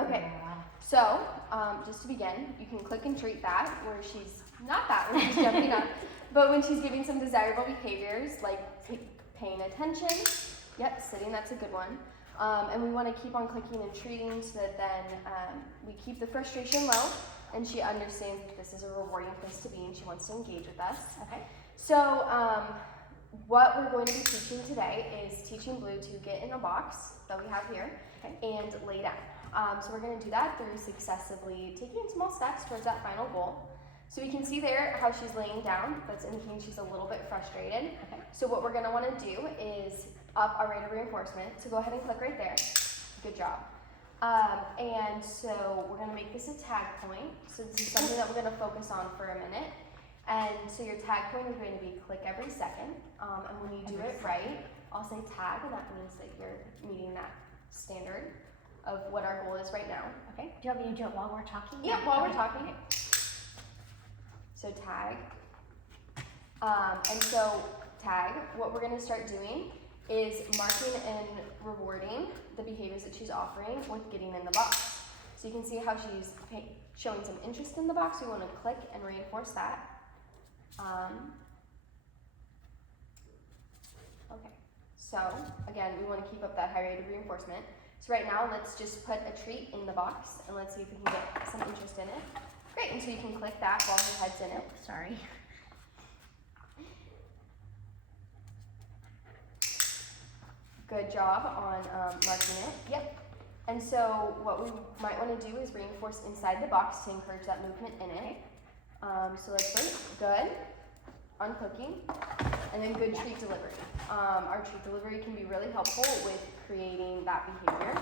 Okay, so just to begin, you can click and treat that, where she's not that, where she's jumping up, but when she's giving some desirable behaviors, like paying attention, yep, sitting, that's a good one. And we want to keep on clicking and treating so that then we keep the frustration low, and she understands that this is a rewarding place to be and she wants to engage with us. Okay. So what we're going to be teaching today is teaching Blue to get in a box that we have here and lay down. So we're going to do that through successively taking small steps towards that final goal. So we can see there how she's laying down. That's indicating she's a little bit frustrated. Okay. So what we're going to want to do is up our rate of reinforcement. So go ahead and click right there. Good job. And so we're going to make this a tag point. So this is something that we're going to focus on for a minute. And so your tag point is going to be click every second. And when you do it right, I'll say tag, and that means that you're meeting that standard of what our goal is right now. Okay. Do you want me to do it while we're talking? Yeah, while we're talking. Okay. So tag. And so tag, what we're going to start doing is marking and rewarding the behaviors that she's offering with getting in the box. So you can see how she's showing some interest in the box. We want to click and reinforce that. Okay, so again, we want to keep up that high rate of reinforcement. So right now, let's just put a treat in the box and let's see if we can get some interest in it. Great, and so you can click that while her head's in it. Sorry. Good job on marking it. Yep. And so what we might want to do is reinforce inside the box to encourage that movement in it. So let's wait. Good. On clicking. And then good treat delivery. Our treat delivery can be really helpful with creating that behavior.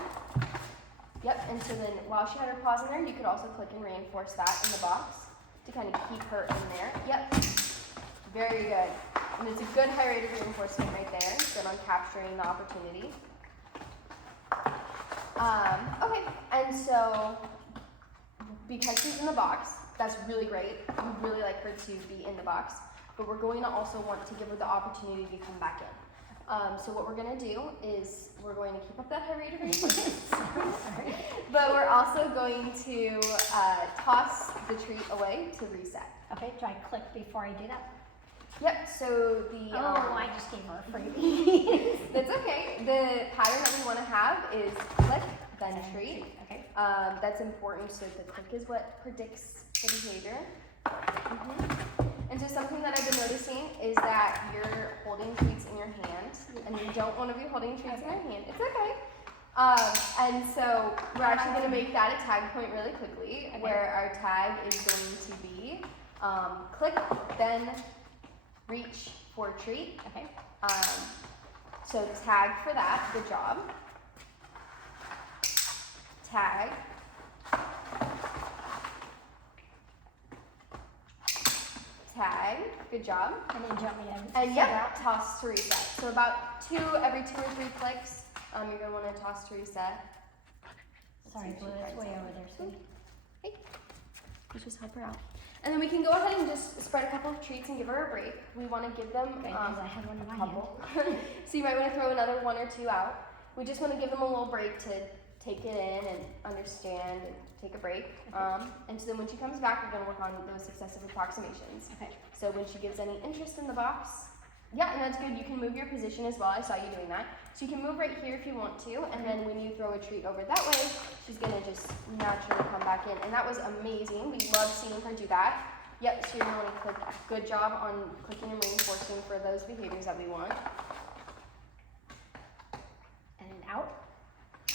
Yep, and so then while she had her paws in there, you could also click and reinforce that in the box to kind of keep her in there. Yep. Very good. And it's a good high rate of reinforcement right there. Good on capturing the opportunity. Okay, and so because she's in the box, that's really great. We'd really like her to be in the box, but we're going to also want to give her the opportunity to come back in. So what we're going to do is we're going to keep up that high rate of reinforcement. Sorry. But we're also going to toss the treat away to reset. Okay, do I click before I do that? Yep, so the... I just gave her a freebie. That's okay. The pattern that we want to have is click, then treat. Okay. That's important, so the click is what predicts the behavior. And so something that I've been noticing is that you're holding treats in your hand, and you don't want to be holding treats in your hand. It's okay. And so we're actually going to make that a tag point really quickly, where our tag is going to be click, then reach for treat. Okay. So tag for that. Good job. Tag. Tag. Good job. And then jump me in. And yep, toss to reset. So about every two or three clicks, you're gonna want to toss to reset. Sorry, Blue, it's way over there, sweetie. Hey, let's just help her out. And then we can go ahead and just spread a couple of treats and give her a break. We want to give them I have one in my couple. So you might want to throw another one or two out. We just want to give them a little break to take it in and understand and take a break. And so then when she comes back, we're going to work on those successive approximations. Okay. So when she gives any interest in the box, yeah, and that's good. You can move your position as well. I saw you doing that. So you can move right here if you want to, and then when you throw a treat over that way, she's going to just naturally come back in. And that was amazing. We love seeing her do that. Yep, so you're going to want to click. Good job on clicking and reinforcing for those behaviors that we want. And out.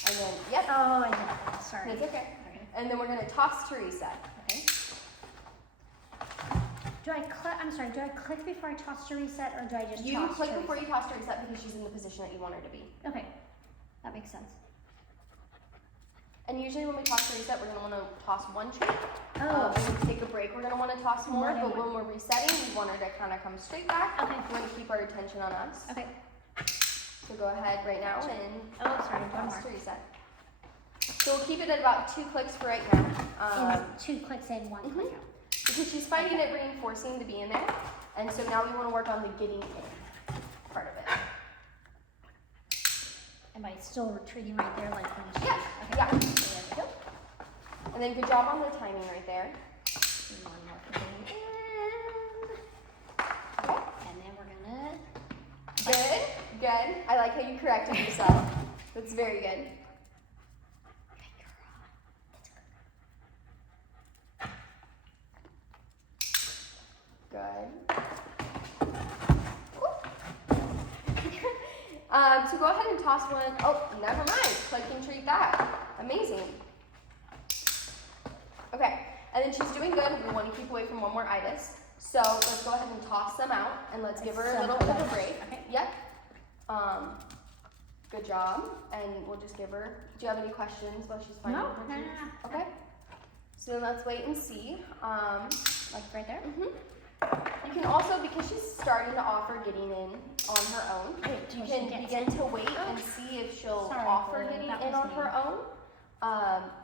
And then, yep. Oh, I did that. Sorry. That's okay. And then we're going to toss to reset. Okay. Do I click before I toss to reset, or do I just You toss click to before reset? you toss to reset because she's in the position that you want her to be. Okay, that makes sense. And usually when we toss to reset, we're going to want to toss one treat. Oh. When we take a break, we're going to want to toss more, but when we're resetting, we want her to kind of come straight back. Okay. We want to keep our attention on us. Okay. So go ahead right now and toss to reset. So we'll keep it at about 2 clicks for right now. 2 clicks in, 1 click out. Because she's finding it reinforcing to be in there. And so now we want to work on the getting in part of it. Am I still retreating right there like when she... Yeah. Okay. Yeah. There we go. then good job on the timing right there. One more clicking in. Okay. And then we're gonna. Good, good. I like how you corrected yourself. That's very good. Good. So go ahead and toss one. Oh, never mind. Click and treat that. Amazing. Okay, and then she's doing good. We want to keep away from one more itis. So let's go ahead and toss them out, and let's give her a little bit of a break. Okay. Yep. Good job. And we'll just give her. Do you have any questions while she's finding No, her no, treats? no. Okay. So then let's wait and see. Like right there? You can also, because she's starting to offer getting in on her own, Wait you till she can gets begin to wait and see if she'll Sorry, offer Blue, getting that in was on me. her own.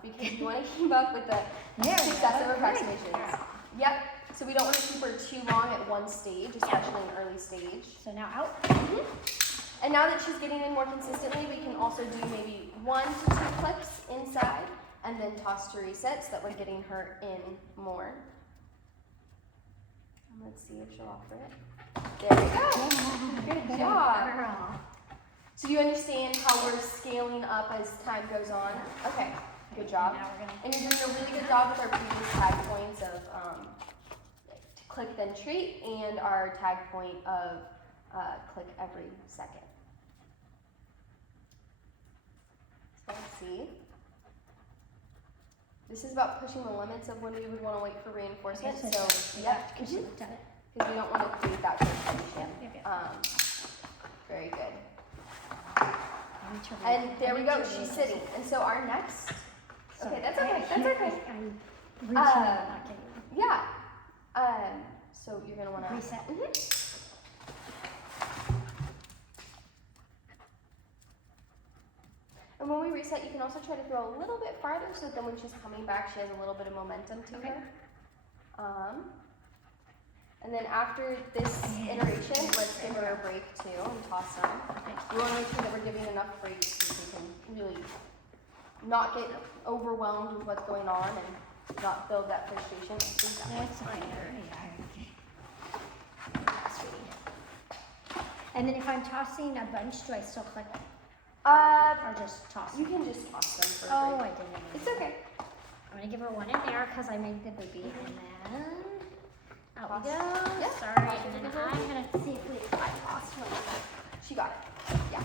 Because you want to keep up with the There we successive go. approximations. Great. Yep. So we don't want to keep her too long at one stage, especially in early stage. So now out. And now that she's getting in more consistently, we can also do maybe 1 to 2 clicks inside and then toss to reset so that we're getting her in more. And let's see if she'll offer it. There we go. Good job. Girl. So do you understand how we're scaling up as time goes on? Okay, good job. Now we're gonna. And you're doing a really good job with our previous tag points of click then treat and our tag point of click every second. So let's see. This is about pushing the limits of when we would want to wait for reinforcement. Okay, So, yep, because she looked at it. because we don't want to create that frustration. Yep. Very good. I need to read And it. there I we need go, to she's read sitting. this. And so our next, Sorry. okay, that's okay, that's okay. I'm reaching out, not getting Yeah. So you're gonna wanna Reset. And when we reset, you can also try to throw a little bit farther so that then when she's coming back, she has a little bit of momentum to Okay. her. And then after this iteration, let's give her a break too and toss some. Okay. We want to make sure that we're giving enough breaks so we can really not get overwhelmed with what's going on and not build that frustration. That's fine. And then if I'm tossing a bunch, do I still click or just toss? You can just toss them for Oh, free. I didn't. It's okay. I'm gonna give her one in there because I made the baby, and then out we go. Toss. Yeah. Sorry, and then I'm gonna see if I lost one. She got it. Yeah.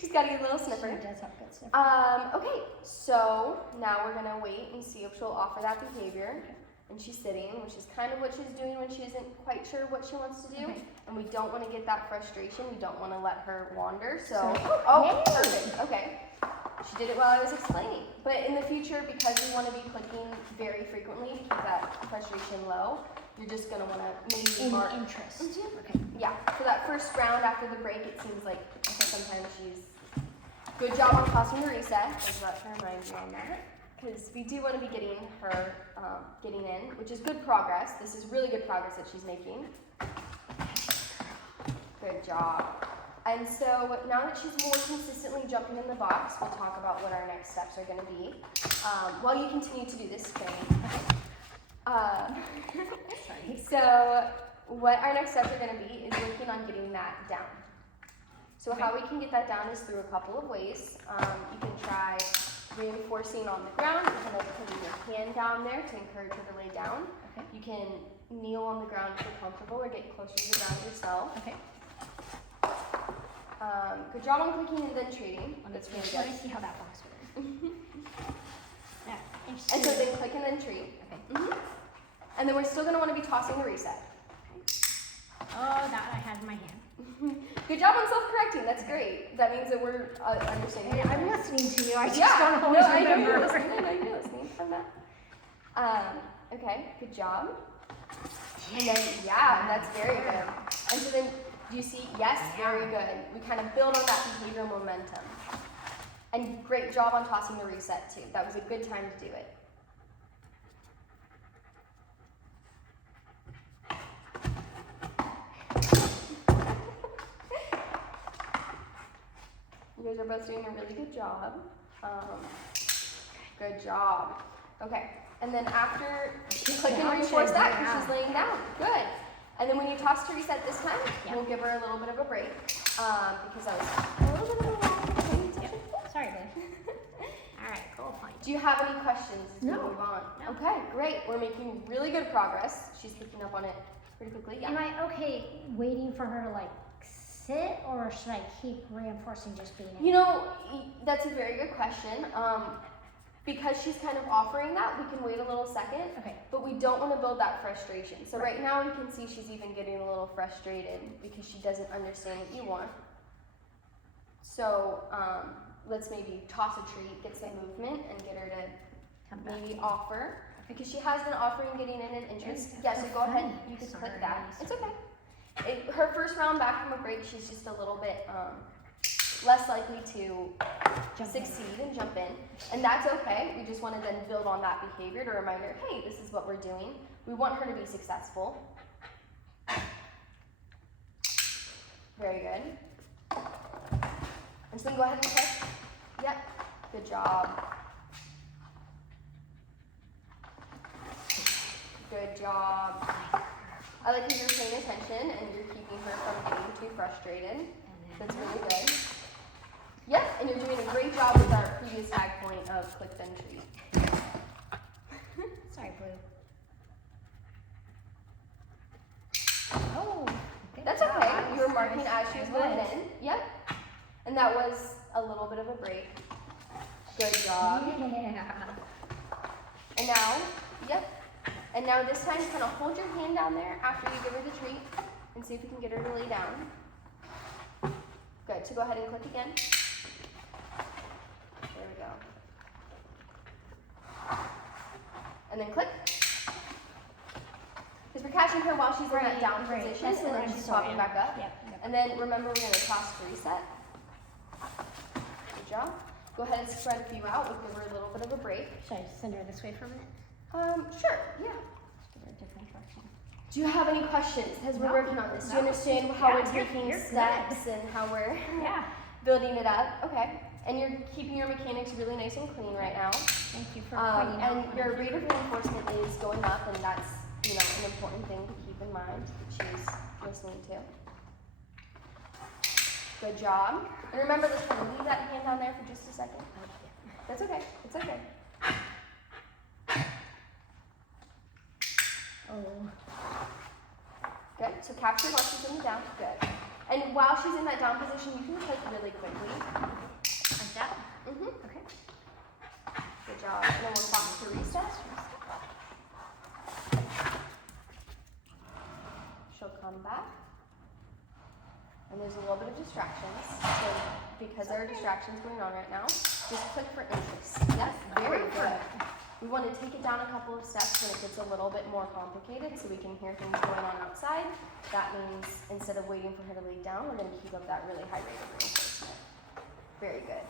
She's got a good little She sniffer. does have good stuff. Okay, so now we're gonna wait and see if she'll offer that behavior. And she's sitting, which is kind of what she's doing when she isn't quite sure what she wants to do. Okay. And we don't want to get that frustration. We don't want to let her wander. So, So- oh, Yay. perfect. Okay. She did it while I was explaining. But in the future, because we want to be clicking very frequently to keep that frustration low, you're just gonna want to maybe In mark. interest. Mhm. Okay. Yeah, for that first round after the break, it seems like sometimes she's good job on tossing the reset. I'd like to remind you on that. Because we do want to be getting her getting in, which is good progress. This is really good progress that she's making. Good job. And so now that she's more consistently jumping in the box, we'll talk about what our next steps are going to be. While you continue to do this training. Sorry. So what our next steps are going to be is working on getting that down. So how we can get that down is through a couple of ways. You can try reinforcing on the ground, kind of putting your hand down there to encourage her to lay down. Okay. You can kneel on the ground if you're comfortable or get closer to the ground yourself. Okay. Good job on clicking and then treating. That's really Let me good. see how that works with her. Yeah. And so then click and then treat. Okay. And then we're still going to want to be tossing the reset. Oh, that I had in my hand. Good job on self-correcting. That's great. That means that we're understanding. Yeah, I'm listening to you. I just Yeah, don't always no, I know remember. you're listening. I know you're listening from that. Okay, good job. And then, yeah, that's very good. And so then, do you see? Yes, very good. We kind of build on that behavior momentum. And great job on tossing the reset too. That was a good time to do it. You guys are both doing a really good job. Good job. Okay, and then after click and down, reinforce she's that down. because she's laying down. Good. And then when you toss to reset this time, Yep. we'll give her a little bit of a break because that was a little bit of a lack of paying attention. Sorry, babe. All right, goal point. Do you have any questions as we No. move on? No. Okay, great. We're making really good progress. She's picking up on it pretty quickly. Yeah. Am I okay waiting for her to like sit, or should I keep reinforcing just being in? You know, that's a very good question. Because she's kind of offering that, we can wait a little second, Okay. but we don't want to build that frustration. So right now you can see she's even getting a little frustrated because she doesn't understand what you want. So let's maybe toss a treat, get some movement, and get her to Come back. maybe offer. Because she has been offering getting in an interest. Yes, Yeah, so go ahead, funny. you can Sorry, click that. It's sorry. okay. Her first round back from a break, she's just a little bit less likely to Jump in. succeed and jump in. And that's okay. We just want to then build on that behavior to remind her, hey, this is what we're doing. We want her to be successful. Very good. And so then go ahead and click. Yep. Good job. Good job. I like that you're paying attention and you're keeping her from getting too frustrated. And then That's really good. Yep, and you're doing a great job with our previous tag point of click then treat. sorry, Blue. Oh, good That's job. okay. I You were was- marking I as she was was. going in. Yep. And that was a little bit of a break. Good job. Yeah. And now, yep. And now this time, kind of hold your hand down there after you give her the treat and see if you can get her to lay down. Good. So go ahead and click again. There we go. And then click. Because we're catching her while she's in that down right. position, That's and what then I'm she's sorry. popping back up. Yep. And then remember, we're going to toss to reset. Good job. Go ahead and spread a few out. We'll give her a little bit of a break. Should I send her this way for a minute? Sure. Yeah. Let's give her a different direction. Do you have any questions as we're No, working on this? Do you no. understand how Yeah, we're you're- taking you're good. steps and how we're Yeah. building it up? Okay. And you're keeping your mechanics really nice and clean right now. Thank you for pointing out. And your rate of reinforcement is going up, and that's an important thing to keep in mind that she's listening to. Good job. And remember, let's kind of leave that hand down there for just a second. That's okay. It's okay. Oh. Good. So capture while she's in the down. Good. And while she's in that down position, you can click really quickly. Like that? Mm-hmm. Okay. Good job. And then we'll toss to reset. She'll come back. And there's a little bit of distractions. So because there are distractions going on right now, just click for interest. Yep, very good. We want to take it down a couple of steps when it gets a little bit more complicated so we can hear things going on outside. That means instead of waiting for her to lay down, we're going to keep up that really high rate of reinforcement. Very good.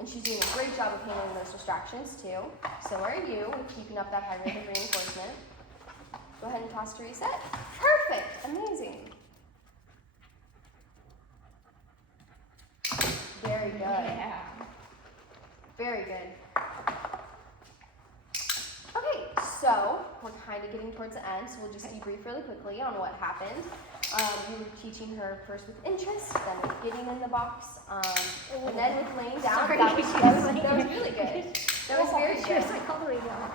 And she's doing a great job of handling those distractions too. So are you with keeping up that high rate of reinforcement. Go ahead and toss to reset. Perfect. Amazing. Very good. Yeah. Very good. Okay, so we're kind of getting towards the end, so we'll just debrief really quickly on what happened. You were teaching her first with interest, then with getting in the box, and then with laying down. Sorry, That was she was really good. That was very She was good. like all the way down.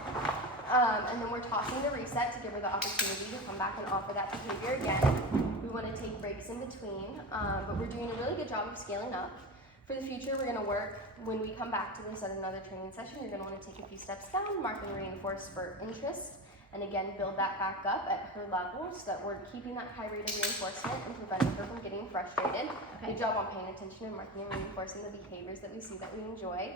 And then we're tossing the reset to give her the opportunity to come back and offer that behavior again. We want to take breaks in between, but we're doing a really good job of scaling up. For the future, we're going to work, when we come back to this at another training session, you're going to want to take a few steps down, mark and reinforce for interest, and again, build that back up at her level so that we're keeping that high rate of reinforcement and preventing her from getting frustrated. Okay. Good job on paying attention and marking and reinforcing the behaviors that we see that we enjoy.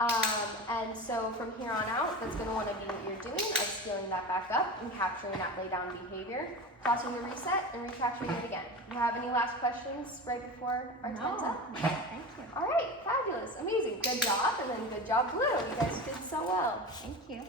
And so from here on out, that's going to want to be what you're doing, of scaling that back up and capturing that lay down behavior, tossing the reset, and recapturing it again. Do you have any last questions right before our time's up? No, thank you. All right, fabulous, amazing. Good job, and then good job, Blue. You guys did so well. Thank you.